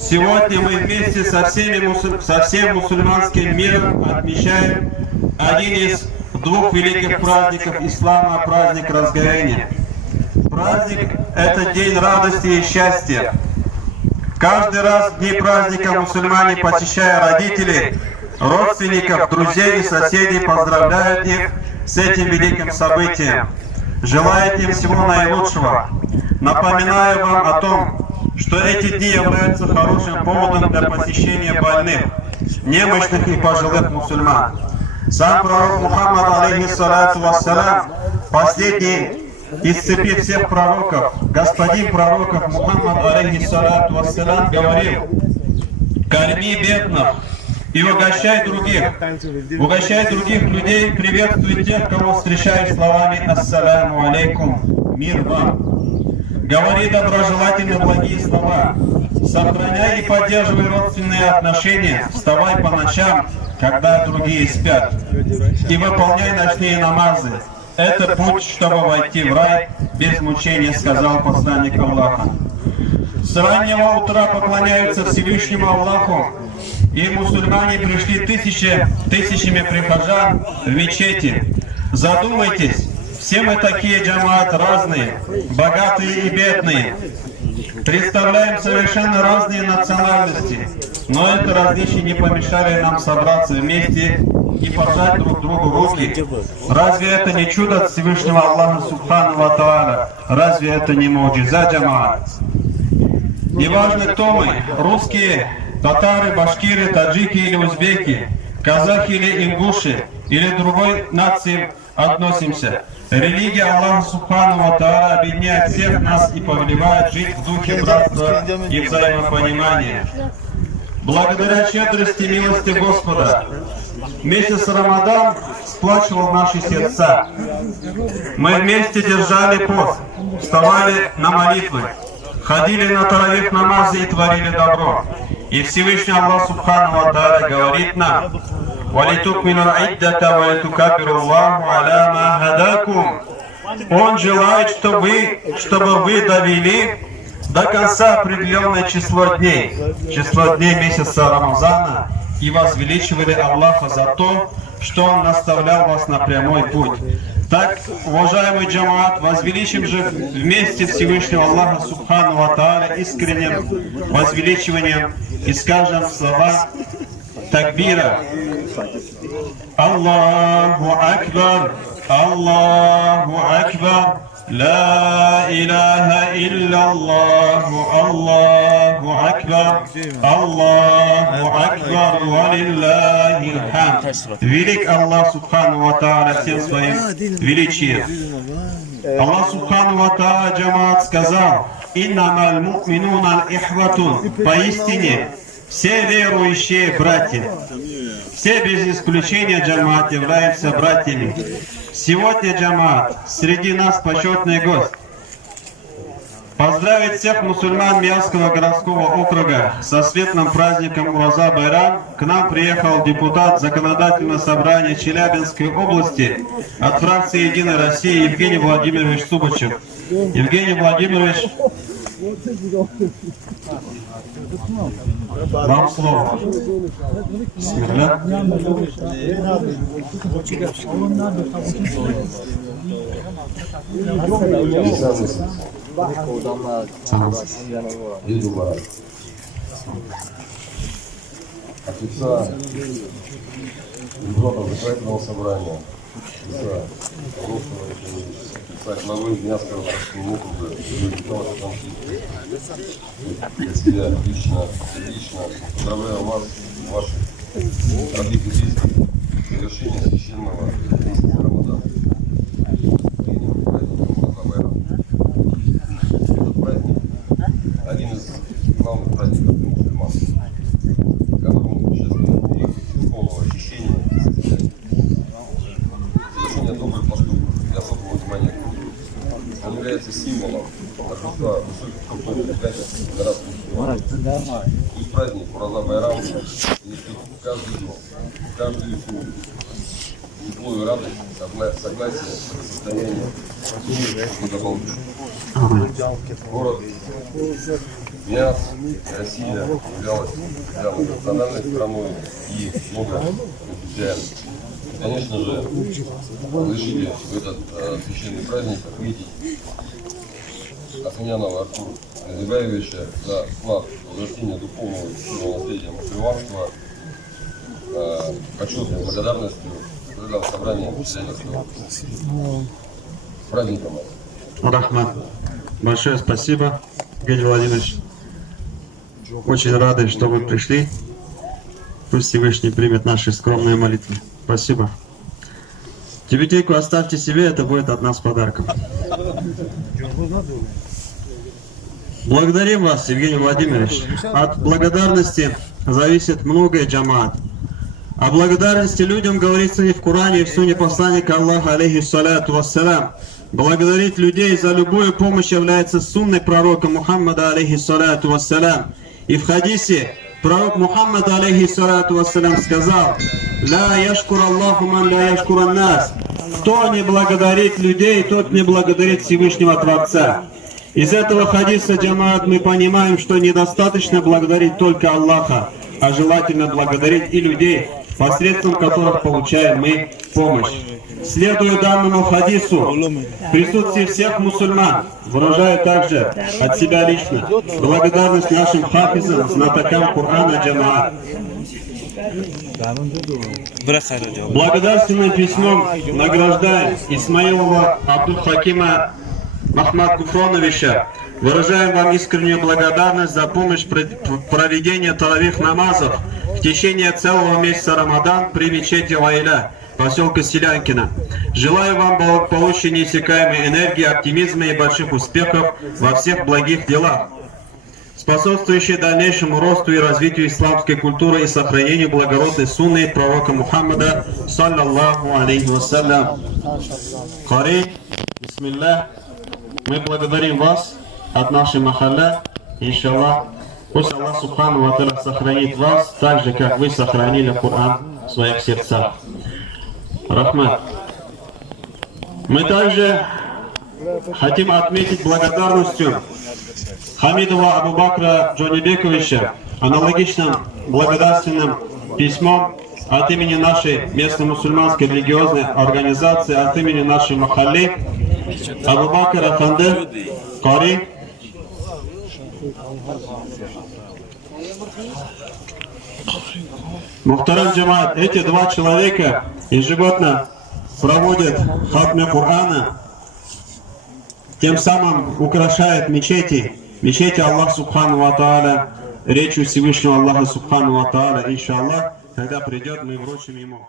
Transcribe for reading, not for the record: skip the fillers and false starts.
Сегодня мы вместе со всем мусульманским миром отмечаем один из двух великих праздников ислама, праздник Разговения. Праздник – это день радости и счастья. Каждый раз в дни праздника мусульмане, посещая родителей, родственников, друзей и соседей, поздравляют их с этим великим событием, желают им всего наилучшего. Напоминаю вам о том, что эти дни являются хорошим поводом для посещения больных, немощных и пожилых мусульман. Сам пророк Мухаммад, алейхиссалату вассалям, последний из цепи всех пророков, господин пророков Мухаммад, алейхиссалату вассалям, говорил: корми бедных и угощай других людей, приветствуй тех, кого встречаешь словами «Ассаляму алейкум», «Мир вам». Говори доброжелательно благие слова, сохраняй и поддерживай родственные отношения, вставай по ночам, когда другие спят, и выполняй ночные намазы. Это путь, чтобы войти в рай без мучения, сказал посланник Аллаха. С раннего утра поклоняются Всевышнему Аллаху, и мусульмане пришли тысячами прихожан в мечети. Задумайтесь, все мы такие джамаат разные, богатые и бедные. Представляем совершенно разные национальности, но это различия не помешали нам собраться вместе и пожать друг другу руки. Разве это не чудо от Всевышнего Аллаха Субхану ва Тааля? Разве это не муджиза, джамаат? Неважно, кто мы, русские, татары, башкиры, таджики или узбеки, казахи или ингуши, или другой нации относимся. Религия Аллаха Субхану ва Тааля объединяет всех нас и повелевает жить в духе братства и взаимопонимания. Благодаря щедрости и милости Господа, месяц Рамадан сплачивал наши сердца. Мы вместе держали пост, вставали на молитвы, ходили на таравих намазы и творили добро. И Всевышний Аллах Субхану ва Тааля говорит нам: Он желает, чтобы вы довели до конца определенное число дней месяца Рамазана, и возвеличивали Аллаха за то, что Он наставлял вас на прямой путь. Так, уважаемый джамаат, возвеличим же вместе Всевышнего Аллаха Субхану ва Тааля искренним возвеличиванием и скажем слова такбира. Аллаху Акбар, Аллаху Акбар, لا إله إلا الله الله أكبر الله أكبر ولله الحمد. Велик Аллах Субхану ва Тааля всем своим величием. Аллах Субхану ва Тааля, джамаат, сказал: «Иннамаль му'минуна ихватун». Поистине, все верующие братья, все без исключения, джамаат, являются братьями. Сегодня, джамаат, среди нас почетный гость. Поздравить всех мусульман Миасского городского округа со светлым праздником Ураза Байрам. К нам приехал депутат Законодательного собрания Челябинской области от фракции «Единой России» Евгений Владимирович Субачев. Евгений Владимирович, вам слово. Бисмилля. От лица депутатов Законодательного собрания, лица главы Миасского городского округа, я себя лично поздравляю вас, ваших родных и близких, с завершением священного месяца Рамадана. Этот праздник один из главных праздников для мусульман, которому предшествует период полного очищения, совершения добрых поступков и особого внимания к людям. Он является символом торжества высоких культурных качеств городских. Пусть праздник Ураза Байрам несет в каждый дом, в каждую семью тепло и радость, согласие, состояние, благополучие. Город МИАС, Россия являлась национальной страной и много энтузиазма. Конечно же, решили в этот священный праздник отметить Асанянова Артура Назибаевича за вклад в возрастение духовного и культурного наследия мусульманства, почетной благодарностью предал собрание Селенского. С праздником вас! Рахмат. Большое спасибо, Евгений Владимирович. Очень рады, что вы пришли. Пусть Всевышний примет наши скромные молитвы. Спасибо. Тюбетейку оставьте себе, это будет от нас подарком. Благодарим вас, Евгений Владимирович. От благодарности зависит многое, джамаат. О благодарности людям говорится и в Коране, и в Сунне посланника Аллаха, алейхиссалату вассалям. Благодарить людей за любую помощь является сунной пророка Мухаммада, алейхиссалату вассалям. И в хадисе пророк Мухаммад, алейхиссалату вассалям, сказал: «Ла яшкур Аллаху ман ла яшкур аннас». Кто не благодарит людей, тот не благодарит Всевышнего Творца. Из этого хадиса, джамаат, мы понимаем, что недостаточно благодарить только Аллаха, а желательно благодарить и людей, посредством которых получаем мы помощь. Следуя данному хадису, в присутствии всех мусульман, выражаю также от себя лично благодарность нашим хафизам, знатокам Корана, джамаат. Благодарственным письмом награждаем Исмаилова Абдул-Хакима Махмад Гуфроновича. Выражаем вам искреннюю благодарность за помощь в проведении таравих намазов в течение целого месяца Рамадан при мечети Лайля, поселка Селянкино. Желаю вам благополучия, неиссякаемой энергии, оптимизма и больших успехов во всех благих делах, способствующие дальнейшему росту и развитию исламской культуры и сохранению благородной сунны пророка Мухаммада, саллаллаху алейхи вассалям. Хари, бисмиллах. Мы благодарим вас от нашей махалля, иншаллах. Пусть Аллах Субхану ва Тааля сохранит вас так же, как вы сохранили Коран в своих сердцах. Рахмат. Мы также хотим отметить благодарностью Хамидова Абу-Бакра Джонибековича аналогичным благодарственным письмом от имени нашей местной мусульманской религиозной организации, от имени нашей махалли. Абу-Бакр Афанды, Кари. Мухтарам джамаат, эти два человека ежегодно проводят хатме Корана, тем самым украшают мечети Аллаха Субхану ва Тааля, речью Всевышнего Аллаха Субхану ва Тааля, иншаллах, когда придет, мы вручим ему.